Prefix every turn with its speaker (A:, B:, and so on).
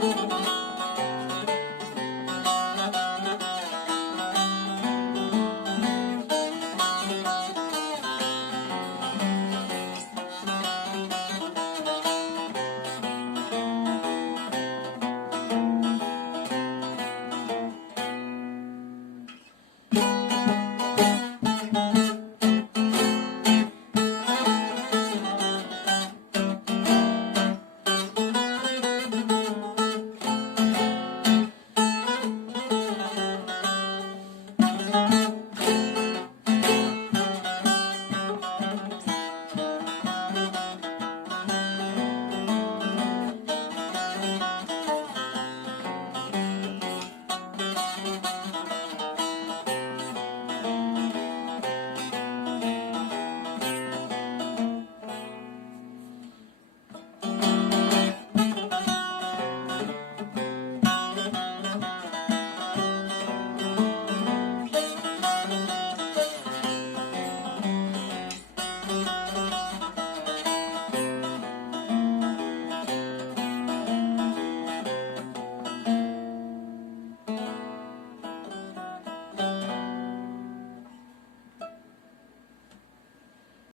A: Thank you.